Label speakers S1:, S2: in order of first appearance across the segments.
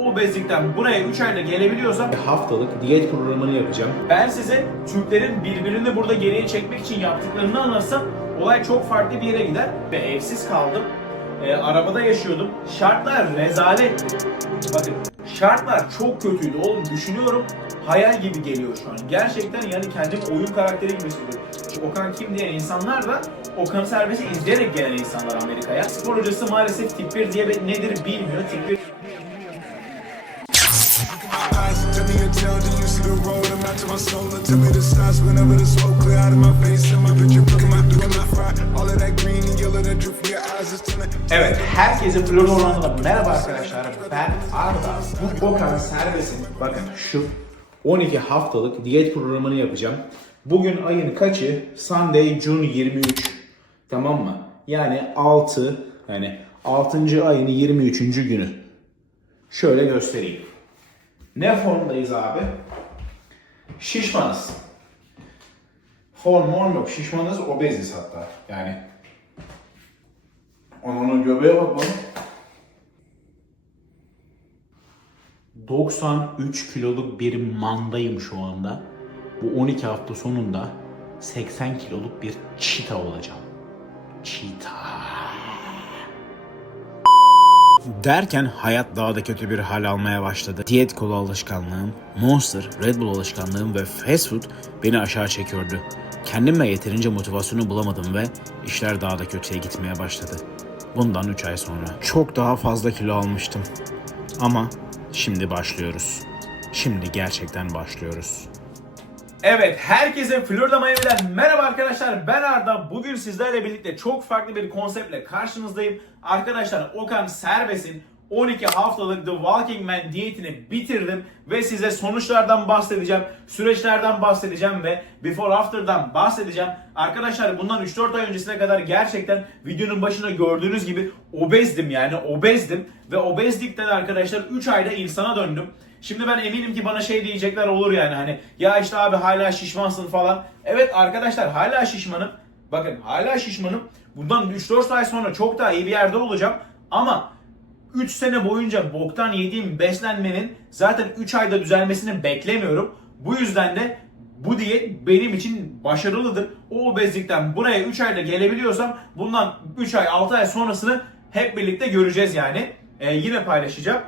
S1: o obezlikten buraya 3 ayda gelebiliyorsam
S2: haftalık diyet programını yapacağım.
S1: ben size Türklerin birbirini burada geriye çekmek için yaptıklarını anlatsam olay çok farklı bir yere gider ve evsiz kaldım. Ee, arabada yaşıyordum. Şartlar rezalet. Bakın şartlar çok kötüydü oğlum düşünüyorum. Hayal gibi geliyor şu an. Gerçekten yani kendim oyun karakteri gibi hissediyorum. Şu Okan kim diyen insanlar da Okan Serbest'i izleyerek gelen insanlar Amerika'ya. Spor hocası maalesef tip 1 diye nedir bilmiyor. Tip 1
S3: out to my soul. And tell me the signs whenever the smoke clear out of my face. And my picture look at my at my fry. All of that green and yellow that drip from your eyes is telling.
S1: Evet, herkese Orlando'da merhaba arkadaşlar. Ben Arda. Bu Bokan Serbest'in
S2: Bakın şu 12 haftalık diyet programını yapacağım. Bugün ayın kaçı? Sunday, June 23. Tamam mı? Yani 6 yani 6. ayın 23. günü. Şöyle göstereyim. Ne formdayız abi? Şişmanız. Form form yok. Şişmanız, obeziz hatta. Yani. Onun göbeğe bak bana. 93 kiloluk bir mandayım şu anda. Bu 12 hafta sonunda 80 kiloluk bir çita olacağım. Çita. Derken hayat daha da kötü bir hal almaya başladı. Diyet kola alışkanlığım, Monster, Red Bull alışkanlığım ve fast food beni aşağı çekiyordu. Kendime yeterince motivasyonu bulamadım ve işler daha da kötüye gitmeye başladı. Bundan 3 ay sonra. Çok daha fazla kilo almıştım. Ama şimdi başlıyoruz. Şimdi gerçekten başlıyoruz.
S1: Evet, herkese Florida Miami'den merhaba arkadaşlar. Ben Arda. Bugün sizlerle birlikte çok farklı bir konseptle karşınızdayım. Arkadaşlar Okan Serbest'in 12 haftalık The Walking Man diyetini bitirdim ve size sonuçlardan bahsedeceğim, süreçlerden bahsedeceğim ve before after'dan bahsedeceğim. Arkadaşlar bundan 3-4 ay öncesine kadar gerçekten videonun başında gördüğünüz gibi obezdim yani obezdim ve obezlikten arkadaşlar 3 ayda insana döndüm. Şimdi ben eminim ki bana şey diyecekler olur yani hani ya işte abi hala şişmansın falan. Evet arkadaşlar hala şişmanım. Bakın hala şişmanım. Bundan 3-4 ay sonra çok daha iyi bir yerde olacağım. Ama 3 sene boyunca boktan yediğim beslenmenin zaten 3 ayda düzelmesini beklemiyorum. Bu yüzden de bu diyet benim için başarılıdır. O obezlikten buraya 3 ayda gelebiliyorsam bundan 3 ay 6 ay sonrasını hep birlikte göreceğiz yani. Ee, yine paylaşacağım.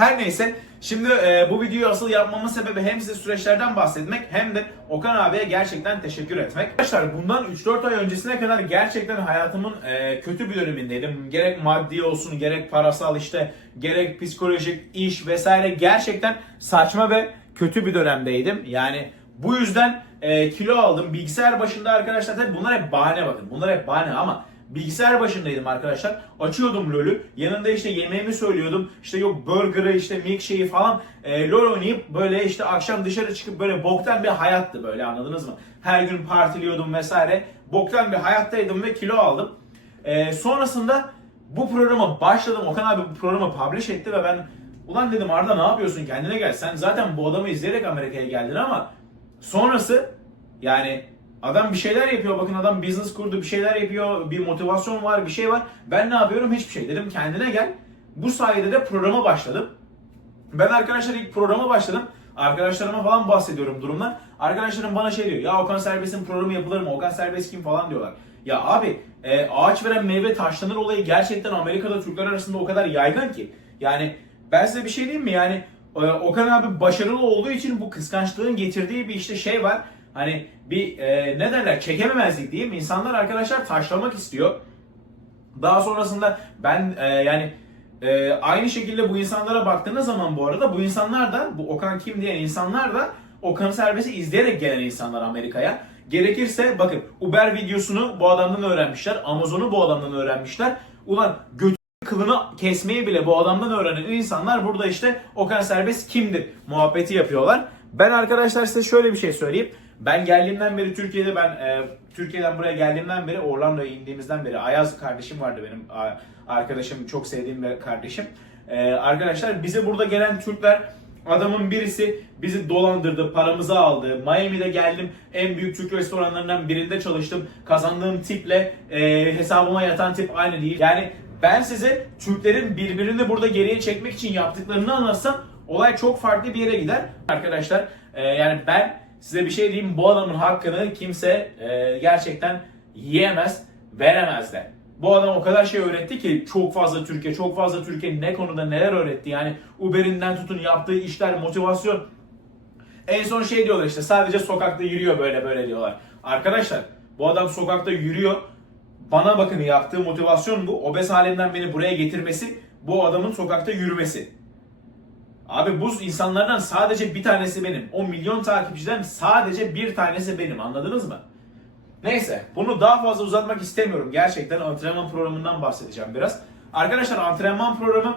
S1: Her neyse şimdi e, bu videoyu asıl yapmamın sebebi hem size süreçlerden bahsetmek hem de Okan abiye gerçekten teşekkür etmek. Arkadaşlar bundan 3-4 ay öncesine kadar gerçekten hayatımın e, kötü bir dönemindeydim. Gerek maddi olsun gerek parasal işte gerek psikolojik iş vesaire gerçekten saçma ve kötü bir dönemdeydim. Yani bu yüzden e, kilo aldım. Bilgisayar başında arkadaşlar tabii bunlar hep bahane bakın. Bunlar hep bahane ama Bilgisayar başındaydım arkadaşlar. Açıyordum LoL'ü. Yanında işte yemeğimi söylüyordum. İşte yok burger'ı işte milkshake'i falan. E, LoL oynayıp böyle işte akşam dışarı çıkıp böyle boktan bir hayattı böyle anladınız mı? Her gün partiliyordum vesaire. Boktan bir hayattaydım ve kilo aldım. E, sonrasında bu programa başladım. Okan abi bu programı publish etti ve ben ulan dedim Arda ne yapıyorsun kendine gel. Sen zaten bu adamı izleyerek Amerika'ya geldin ama sonrası yani Adam bir şeyler yapıyor. Bakın adam business kurdu, bir şeyler yapıyor, bir motivasyon var, bir şey var. Ben ne yapıyorum? Hiçbir şey. Dedim kendine gel. Bu sayede de programa başladım. Ben arkadaşlar ilk programa başladım. Arkadaşlarıma falan bahsediyorum durumdan. Arkadaşlarım bana şey diyor. Ya Okan Serbest'in programı yapılır mı? Okan Serbest kim falan diyorlar. Ya abi e, ağaç veren meyve taşlanır olayı gerçekten Amerika'da Türkler arasında o kadar yaygın ki. Yani ben size bir şey diyeyim mi? Yani e, Okan abi başarılı olduğu için bu kıskançlığın getirdiği bir işte şey var. Hani bir e, ne derler çekememezlik diyeyim. İnsanlar arkadaşlar taşlamak istiyor. Daha sonrasında ben e, yani e, aynı şekilde bu insanlara baktığınız zaman bu arada bu insanlar da bu Okan kim diyen insanlar da Okan Serbest'i izleyerek gelen insanlar Amerika'ya. Gerekirse bakın Uber videosunu bu adamdan öğrenmişler. Amazon'u bu adamdan öğrenmişler. Ulan götü kılını kesmeyi bile bu adamdan öğrenen insanlar burada işte Okan Serbest kimdir muhabbeti yapıyorlar. Ben arkadaşlar size şöyle bir şey söyleyeyim. Ben geldiğimden beri Türkiye'de ben e, Türkiye'den buraya geldiğimden beri Orlando'ya indiğimizden beri Ayaz kardeşim vardı benim arkadaşım çok sevdiğim bir kardeşim. E, arkadaşlar bize burada gelen Türkler adamın birisi bizi dolandırdı, paramızı aldı. Miami'de geldim, en büyük Türk restoranlarından birinde çalıştım. Kazandığım tiple e, hesabıma yatan tip aynı değil. Yani ben size Türklerin birbirini burada geriye çekmek için yaptıklarını anlatsam olay çok farklı bir yere gider. Arkadaşlar e, yani ben size bir şey diyeyim bu adamın hakkını kimse e, gerçekten yiyemez, veremez de. Bu adam o kadar şey öğretti ki çok fazla Türkiye, çok fazla Türkiye ne konuda neler öğretti. Yani Uber'inden tutun yaptığı işler, motivasyon. En son şey diyorlar işte sadece sokakta yürüyor böyle böyle diyorlar. Arkadaşlar bu adam sokakta yürüyor. Bana bakın yaptığı motivasyon bu. Obez halimden beni buraya getirmesi bu adamın sokakta yürümesi. Abi bu insanlardan sadece bir tanesi benim. O milyon takipçiden sadece bir tanesi benim. Anladınız mı? Neyse bunu daha fazla uzatmak istemiyorum. Gerçekten antrenman programından bahsedeceğim biraz. Arkadaşlar antrenman programı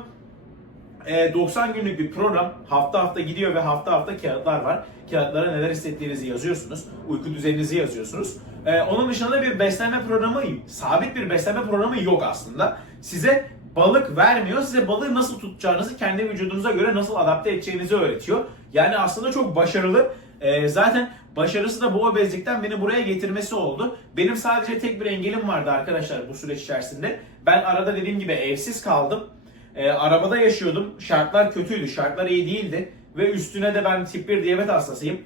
S1: e, 90 günlük bir program. Hafta hafta gidiyor ve hafta hafta kağıtlar var. Kağıtlara neler hissettiğinizi yazıyorsunuz. Uyku düzeninizi yazıyorsunuz. E, onun dışında bir beslenme programı, sabit bir beslenme programı yok aslında. Size balık vermiyor. Size balığı nasıl tutacağınızı, kendi vücudunuza göre nasıl adapte edeceğinizi öğretiyor. Yani aslında çok başarılı. E, zaten başarısı da bu obezlikten beni buraya getirmesi oldu. Benim sadece tek bir engelim vardı arkadaşlar bu süreç içerisinde. Ben arada dediğim gibi evsiz kaldım. E, arabada yaşıyordum. Şartlar kötüydü. Şartlar iyi değildi. Ve üstüne de ben tip 1 diyabet hastasıyım.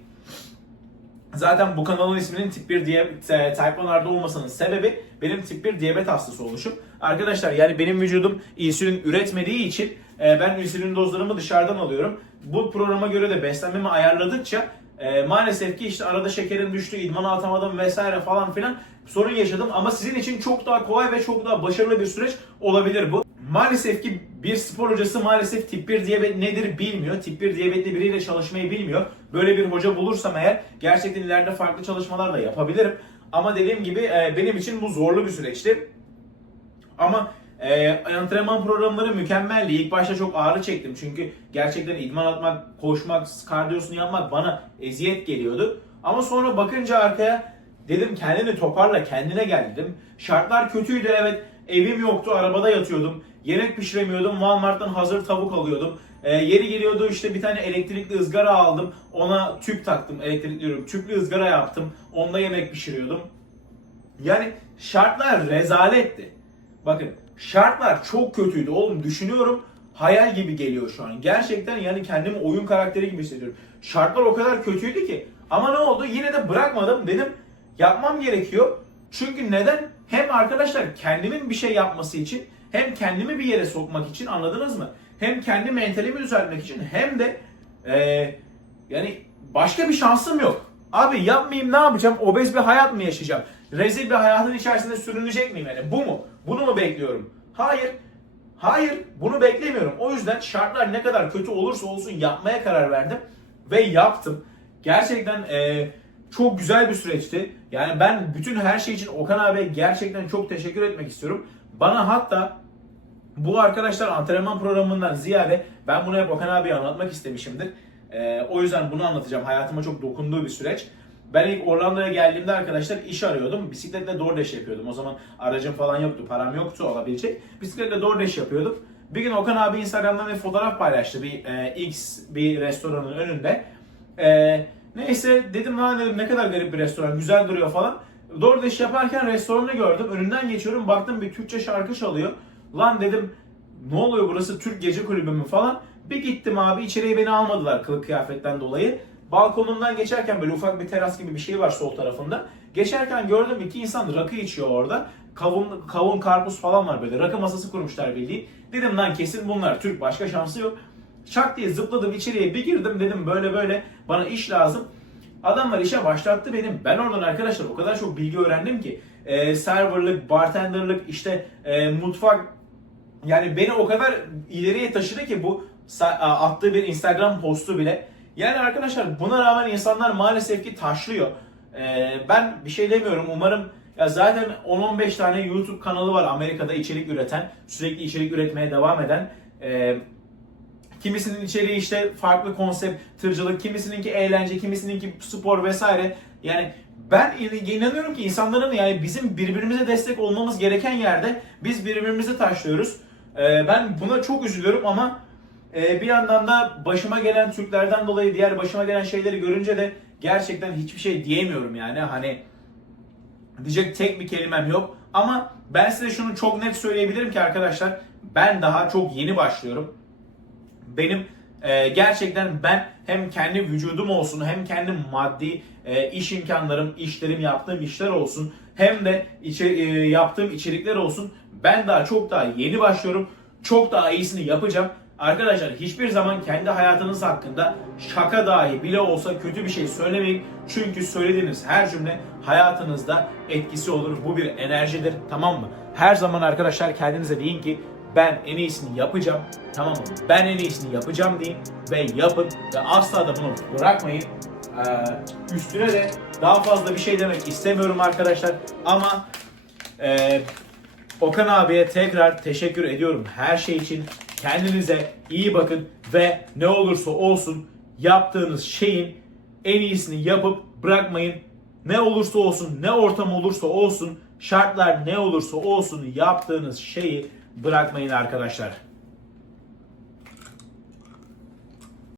S1: Zaten bu kanalın isminin tip 1 diyabet, e, type 1'larda olmasının sebebi benim tip 1 diyabet hastası oluşum. Arkadaşlar yani benim vücudum insülin üretmediği için e, ben insülin dozlarımı dışarıdan alıyorum. Bu programa göre de beslenmemi ayarladıkça e, maalesef ki işte arada şekerim düştü, idman atamadım vesaire falan filan sorun yaşadım. Ama sizin için çok daha kolay ve çok daha başarılı bir süreç olabilir bu. Maalesef ki bir spor hocası maalesef tip 1 diyabet nedir bilmiyor. Tip 1 diyabetli biriyle çalışmayı bilmiyor. Böyle bir hoca bulursam eğer gerçekten ileride farklı çalışmalar da yapabilirim. Ama dediğim gibi e, benim için bu zorlu bir süreçti. Ama e, antrenman programları mükemmeldi. İlk başta çok ağrı çektim çünkü gerçekten idman atmak, koşmak, kardiyosunu yapmak bana eziyet geliyordu. Ama sonra bakınca arkaya dedim kendini toparla, kendine gel dedim. Şartlar kötüydü evet. Evim yoktu, arabada yatıyordum. Yemek pişiremiyordum, Walmart'tan hazır tavuk alıyordum. E, yeri geliyordu işte bir tane elektrikli ızgara aldım. Ona tüp taktım, elektrikli diyorum. Tüplü ızgara yaptım. Onda yemek pişiriyordum. Yani şartlar rezaletti. Bakın şartlar çok kötüydü oğlum düşünüyorum hayal gibi geliyor şu an. Gerçekten yani kendimi oyun karakteri gibi hissediyorum. Şartlar o kadar kötüydü ki. Ama ne oldu? Yine de bırakmadım. Dedim yapmam gerekiyor. Çünkü neden? Hem arkadaşlar kendimin bir şey yapması için hem kendimi bir yere sokmak için anladınız mı? Hem kendi mentalimi düzeltmek için hem de eee, yani başka bir şansım yok. Abi yapmayayım ne yapacağım? Obez bir hayat mı yaşayacağım? Rezil bir hayatın içerisinde sürünecek miyim yani? Bu mu? Bunu mu bekliyorum? Hayır. Hayır. Bunu beklemiyorum. O yüzden şartlar ne kadar kötü olursa olsun yapmaya karar verdim. Ve yaptım. Gerçekten eee, çok güzel bir süreçti. Yani ben bütün her şey için Okan abiye gerçekten çok teşekkür etmek istiyorum. Bana hatta bu arkadaşlar antrenman programından ziyade ben bunu hep Okan abiye anlatmak istemişimdir. Ee, o yüzden bunu anlatacağım. Hayatıma çok dokunduğu bir süreç. Ben ilk Orlando'ya geldiğimde arkadaşlar iş arıyordum. Bisikletle DoorDash yapıyordum. O zaman aracım falan yoktu, param yoktu olabilecek. Bisikletle DoorDash yapıyordum. Bir gün Okan abi Instagram'dan bir fotoğraf paylaştı bir e, X bir restoranın önünde. E, neyse dedim lan dedim ne kadar garip bir restoran, güzel duruyor falan. DoorDash yaparken restoranı gördüm. Önünden geçiyorum baktım bir Türkçe şarkı çalıyor. Lan dedim ne oluyor burası Türk gece kulübü mü falan. Bir gittim abi içeriye beni almadılar kılık kıyafetten dolayı. Balkonumdan geçerken böyle ufak bir teras gibi bir şey var sol tarafında. Geçerken gördüm iki insan rakı içiyor orada. Kavun, kavun karpuz falan var böyle. Rakı masası kurmuşlar bildiğin. Dedim lan kesin bunlar Türk başka şansı yok. Çak diye zıpladım içeriye bir girdim dedim böyle böyle bana iş lazım. Adamlar işe başlattı benim. Ben oradan arkadaşlar o kadar çok bilgi öğrendim ki. E, serverlık, bartenderlık, işte e, mutfak yani beni o kadar ileriye taşıdı ki bu attığı bir Instagram postu bile. Yani arkadaşlar buna rağmen insanlar maalesef ki taşlıyor. Ee, ben bir şey demiyorum. Umarım ya zaten 10-15 tane YouTube kanalı var Amerika'da içerik üreten, sürekli içerik üretmeye devam eden. Ee, kimisinin içeriği işte farklı konsept, tırcılık, kimisininki eğlence, kimisininki spor vesaire. Yani ben in- inanıyorum ki insanların yani bizim birbirimize destek olmamız gereken yerde biz birbirimizi taşlıyoruz. Ee, ben buna çok üzülüyorum ama e, bir yandan da başıma gelen Türklerden dolayı diğer başıma gelen şeyleri görünce de gerçekten hiçbir şey diyemiyorum yani hani diyecek tek bir kelimem yok ama Ben size şunu çok net söyleyebilirim ki arkadaşlar ben daha çok yeni başlıyorum. Benim e, gerçekten ben hem kendi vücudum olsun hem kendi maddi e, iş imkanlarım, işlerim, yaptığım işler olsun hem de içe, e, yaptığım içerikler olsun. Ben daha çok daha yeni başlıyorum. Çok daha iyisini yapacağım. Arkadaşlar hiçbir zaman kendi hayatınız hakkında şaka dahi bile olsa kötü bir şey söylemeyin. Çünkü söylediğiniz her cümle hayatınızda etkisi olur. Bu bir enerjidir tamam mı? Her zaman arkadaşlar kendinize deyin ki ben en iyisini yapacağım. Tamam mı? Ben en iyisini yapacağım deyin ve yapın ve asla da bunu bırakmayın. Ee, üstüne de daha fazla bir şey demek istemiyorum arkadaşlar ama e, Okan abiye tekrar teşekkür ediyorum her şey için. Kendinize iyi bakın ve ne olursa olsun yaptığınız şeyin en iyisini yapıp bırakmayın. Ne olursa olsun, ne ortam olursa olsun, şartlar ne olursa olsun yaptığınız şeyi bırakmayın arkadaşlar.